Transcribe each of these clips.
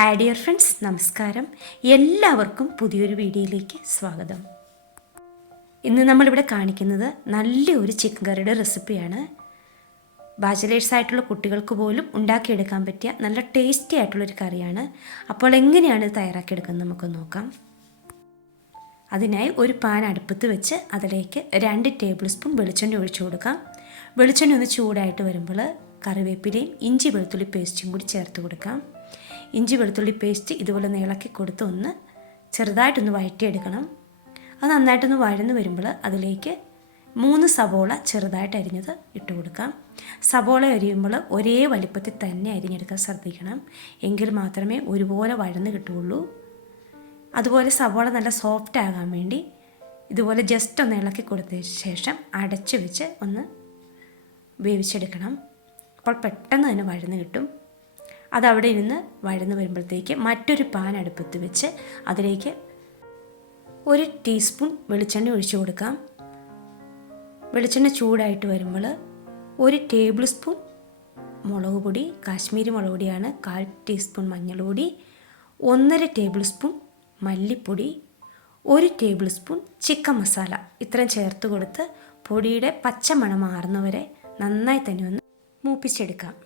Hi dear friends, നമസ്കാരം. എല്ലാവർക്കും പുതിയൊരു വീഡിയോയിലേക്ക് സ്വാഗതം. ഇന്ന് നമ്മളിവിടെ കാണിക്കുന്നത് നല്ലൊരു ചിക്കൻ കറിയുടെ റെസിപ്പിയാണ്. ബാച്ചിലേഴ്സ് ആയിട്ടുള്ള കുട്ടികൾക്ക് പോലും ഉണ്ടാക്കിയെടുക്കാൻ പറ്റിയ നല്ല ടേസ്റ്റി ആയിട്ടുള്ളൊരു കറിയാണ്. അപ്പോൾ എങ്ങനെയാണ് ഇത് തയ്യാറാക്കിയെടുക്കുന്നത് നമുക്ക് നോക്കാം. അതിനായി ഒരു പാൻ അടുപ്പത്ത് വെച്ച് അതിലേക്ക് 2 ടേബിൾ സ്പൂൺ വെളിച്ചെണ്ണ ഒഴിച്ചു കൊടുക്കാം. വെളിച്ചെണ്ണ ഒന്ന് ചൂടായിട്ട് വരുമ്പോൾ കറിവേപ്പിലയും ഇഞ്ചി വെളുത്തുള്ളി പേസ്റ്റും കൂടി ചേർത്ത് കൊടുക്കാം. ഇഞ്ചി വെളുത്തുള്ളി പേസ്റ്റ് ഇതുപോലെ ഇളക്കി കൊടുത്ത് ഒന്ന് ചെറുതായിട്ടൊന്ന് വഴറ്റിയെടുക്കണം. അത് നന്നായിട്ടൊന്ന് വഴന്ന് വരുമ്പോൾ അതിലേക്ക് 3 സവോള ചെറുതായിട്ട് അരിഞ്ഞത് ഇട്ട് കൊടുക്കാം. സവോള അരിയുമ്പോൾ ഒരേ വലിപ്പത്തിൽ തന്നെ അരിഞ്ഞെടുക്കാൻ ശ്രദ്ധിക്കണം. എങ്കിൽ മാത്രമേ ഒരുപോലെ വഴന്ന് കിട്ടുകയുള്ളൂ. അതുപോലെ സവോള നല്ല സോഫ്റ്റ് ആകാൻ വേണ്ടി ഇതുപോലെ ജസ്റ്റ് ഒന്ന് ഇളക്കി കൊടുത്തതിന് ശേഷം അടച്ചു വെച്ച് ഒന്ന് വേവിച്ചെടുക്കണം. അപ്പോൾ പെട്ടെന്ന് തന്നെ വഴന്ന് കിട്ടും. അതവിടെ ഇരുന്ന് വഴന്ന് വരുമ്പോഴത്തേക്ക് മറ്റൊരു പാൻ അടുപ്പത്ത് വെച്ച് അതിലേക്ക് 1 ടീസ്പൂൺ വെളിച്ചെണ്ണ ഒഴിച്ചു കൊടുക്കാം. വെളിച്ചെണ്ണ ചൂടായിട്ട് വരുമ്പോൾ 1 ടേബിൾ സ്പൂൺ മുളക് പൊടി, കാശ്മീരി മുളക് പൊടിയാണ്, 1/4 ടീസ്പൂൺ മഞ്ഞൾപ്പൊടി, 1.5 ടേബിൾ സ്പൂൺ മല്ലിപ്പൊടി, 1 ടേബിൾ സ്പൂൺ ചിക്കൻ മസാല ഇത്രയും ചേർത്ത് കൊടുത്ത് പൊടിയുടെ പച്ചമണം മാറുന്നവരെ നന്നായി തന്നെ ഒന്ന് മൂപ്പിച്ചെടുക്കാം.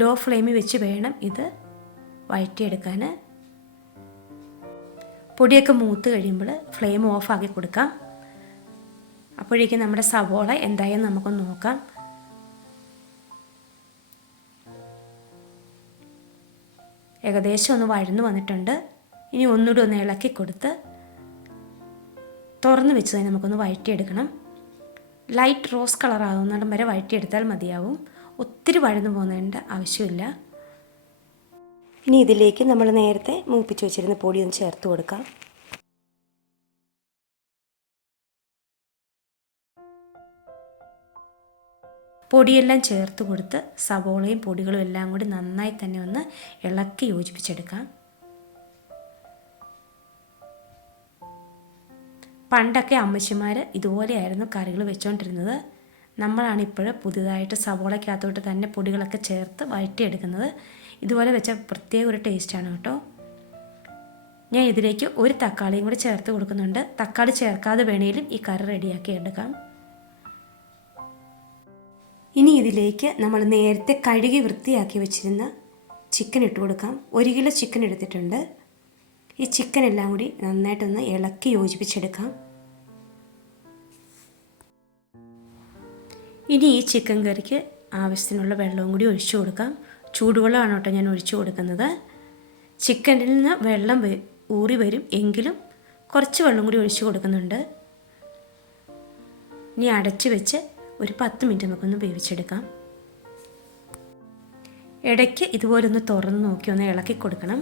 ലോ ഫ്ലെയിമിൽ വെച്ച് വേണം ഇത് വഴറ്റിയെടുക്കാൻ. പൊടിയൊക്കെ മൂത്ത് കഴിയുമ്പോൾ ഫ്ലെയിം ഓഫാക്കി കൊടുക്കാം. അപ്പോഴേക്കും നമ്മുടെ സവോള എന്തായെന്ന് നമുക്കൊന്ന് നോക്കാം. ഏകദേശം ഒന്ന് വഴന്നു വന്നിട്ടുണ്ട്. ഇനി ഒന്നുകൂടി ഒന്ന് ഇളക്കി കൊടുത്ത് തുറന്ന് വെച്ച് തന്നെ നമുക്കൊന്ന് വഴറ്റിയെടുക്കണം. ലൈറ്റ് റോസ് കളർ ആകുന്നിടം വരെ വഴറ്റിയെടുത്താൽ മതിയാവും. ഒത്തിരി വഴന്നു പോകുന്നതിൻ്റെ ആവശ്യമില്ല. ഇനി ഇതിലേക്ക് നമ്മൾ നേരത്തെ മൂപ്പിച്ച് വെച്ചിരുന്ന പൊടി ഒന്ന് ചേർത്ത് കൊടുക്കാം. പൊടിയെല്ലാം ചേർത്ത് കൊടുത്ത് സവോളയും പൊടികളും എല്ലാം കൂടി നന്നായി തന്നെ ഒന്ന് ഇളക്കി യോജിപ്പിച്ചെടുക്കാം. പണ്ടൊക്കെ അമ്മച്ചിമാർ ഇതുപോലെയായിരുന്നു കറികൾ വെച്ചുകൊണ്ടിരുന്നത്. നമ്മളാണ് ഇപ്പോൾ പുതുതായിട്ട് സവോളയ്ക്കകത്തോട്ട് തന്നെ പൊടികളൊക്കെ ചേർത്ത് വഴറ്റിയെടുക്കുന്നത്. ഇതുപോലെ വെച്ച പ്രത്യേക ഒരു ടേസ്റ്റാണ് കേട്ടോ. ഞാൻ ഇതിലേക്ക് 1 തക്കാളിയും കൂടി ചേർത്ത് കൊടുക്കുന്നുണ്ട്. തക്കാളി ചേർക്കാതെ വേണേലും ഈ കറി റെഡിയാക്കി എടുക്കാം. ഇനി ഇതിലേക്ക് നമ്മൾ നേരത്തെ കഴുകി വൃത്തിയാക്കി വെച്ചിരുന്ന ചിക്കൻ ഇട്ട് കൊടുക്കാം. 1 കിലോ ചിക്കൻ എടുത്തിട്ടുണ്ട്. ഈ ചിക്കൻ എല്ലാം കൂടി നന്നായിട്ടൊന്ന് ഇളക്കി യോജിപ്പിച്ചെടുക്കാം. ഇനി ഈ ചിക്കൻ കറിക്ക് ആവശ്യത്തിനുള്ള വെള്ളവും കൂടി ഒഴിച്ചു കൊടുക്കാം. ചൂടുവെള്ളമാണ് കേട്ടോ ഞാൻ ഒഴിച്ചു കൊടുക്കുന്നത്. ചിക്കനിൽ നിന്ന് വെള്ളം ഊറി വരും, എങ്കിലും കുറച്ച് വെള്ളം കൂടി ഒഴിച്ചു കൊടുക്കുന്നുണ്ട്. ഇനി അടച്ച് വെച്ച് ഒരു 10 മിനിറ്റ് നമുക്കൊന്ന് വേവിച്ചെടുക്കാം. ഇടയ്ക്ക് ഇതുപോലെ ഒന്ന് തുറന്ന് നോക്കി ഒന്ന് ഇളക്കി കൊടുക്കണം.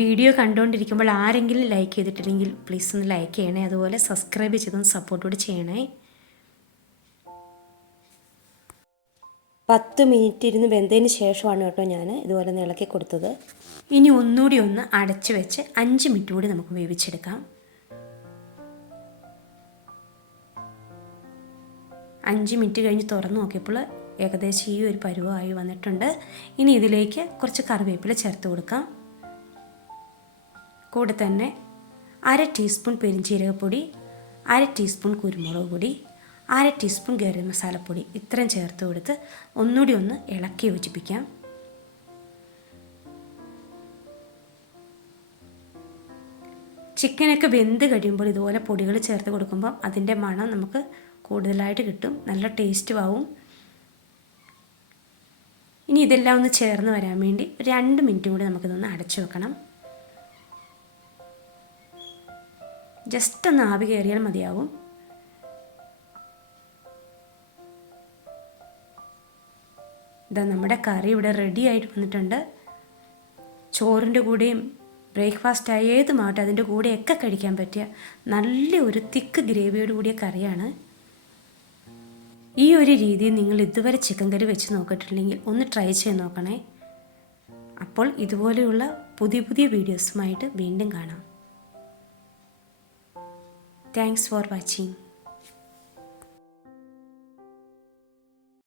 വീഡിയോ കണ്ടുകൊണ്ടിരിക്കുമ്പോൾ ആരെങ്കിലും ലൈക്ക് ചെയ്തിട്ടില്ലെങ്കിൽ പ്ലീസ് ഒന്ന് ലൈക്ക് ചെയ്യണേ. അതുപോലെ സബ്സ്ക്രൈബ് ചെയ്തൊന്ന് സപ്പോർട്ട് കൂടി ചെയ്യണേ. 10 മിനിറ്റ് ഇരുന്ന് വെന്തതിന് ശേഷമാണ് കേട്ടോ ഞാൻ ഇതുപോലെ ഒന്ന് ഇളക്കി കൊടുത്തത്. ഇനി ഒന്നുകൂടി ഒന്ന് അടച്ച് വെച്ച് 5 മിനിറ്റ് കൂടി നമുക്ക് വേവിച്ചെടുക്കാം. 5 മിനിറ്റ് കഴിഞ്ഞ് തുറന്ന് നോക്കിയപ്പോൾ ഏകദേശം ഈ ഒരു പരുവമായി വന്നിട്ടുണ്ട്. ഇനി ഇതിലേക്ക് കുറച്ച് കറിവേപ്പില ചേർത്ത് കൊടുക്കാം. കൂടെ തന്നെ 1/2 ടീസ്പൂൺ പെരിഞ്ജീരകപ്പൊടി, 1/2 ടീസ്പൂൺ കുരുമുളക് പൊടി, 1/2 ടീസ്പൂൺ ഗരം മസാലപ്പൊടി ഇത്രയും ചേർത്ത് കൊടുത്ത് ഒന്നുകൂടി ഒന്ന് ഇളക്കി യോജിപ്പിക്കാം. ചിക്കനൊക്കെ വെന്ത് കഴിയുമ്പോൾ ഇതുപോലെ പൊടികൾ ചേർത്ത് കൊടുക്കുമ്പോൾ അതിൻ്റെ മണം നമുക്ക് കൂടുതലായിട്ട് കിട്ടും, നല്ല ടേസ്റ്റും ആവും. ഇനി ഇതെല്ലാം ഒന്ന് ചേർന്ന് വരാൻ വേണ്ടി 2 മിനിറ്റും കൂടി നമുക്കിതൊന്ന് അടച്ചു വെക്കണം. ജസ്റ്റ് ഒന്ന് ആവി കയറിയാൽ മതിയാവും. ഇതാ നമ്മുടെ കറി ഇവിടെ റെഡി ആയിട്ട് വന്നിട്ടുണ്ട്. ചോറിൻ്റെ കൂടെയും ബ്രേക്ക്ഫാസ്റ്റ് ഏതുമാവട്ടെ അതിൻ്റെ കൂടെയൊക്കെ കഴിക്കാൻ പറ്റിയ നല്ലൊരു തിക്ക് ഗ്രേവിയോട് കൂടിയ കറിയാണ്. ഈ ഒരു രീതി നിങ്ങൾ ഇതുവരെ ചിക്കൻ കറി വെച്ച് നോക്കിയിട്ടില്ലെങ്കിൽ ഒന്ന് ട്രൈ ചെയ്ത് നോക്കണേ. അപ്പോൾ ഇതുപോലെയുള്ള പുതിയ പുതിയ വീഡിയോസുമായിട്ട് വീണ്ടും കാണാം. Thanks for watching.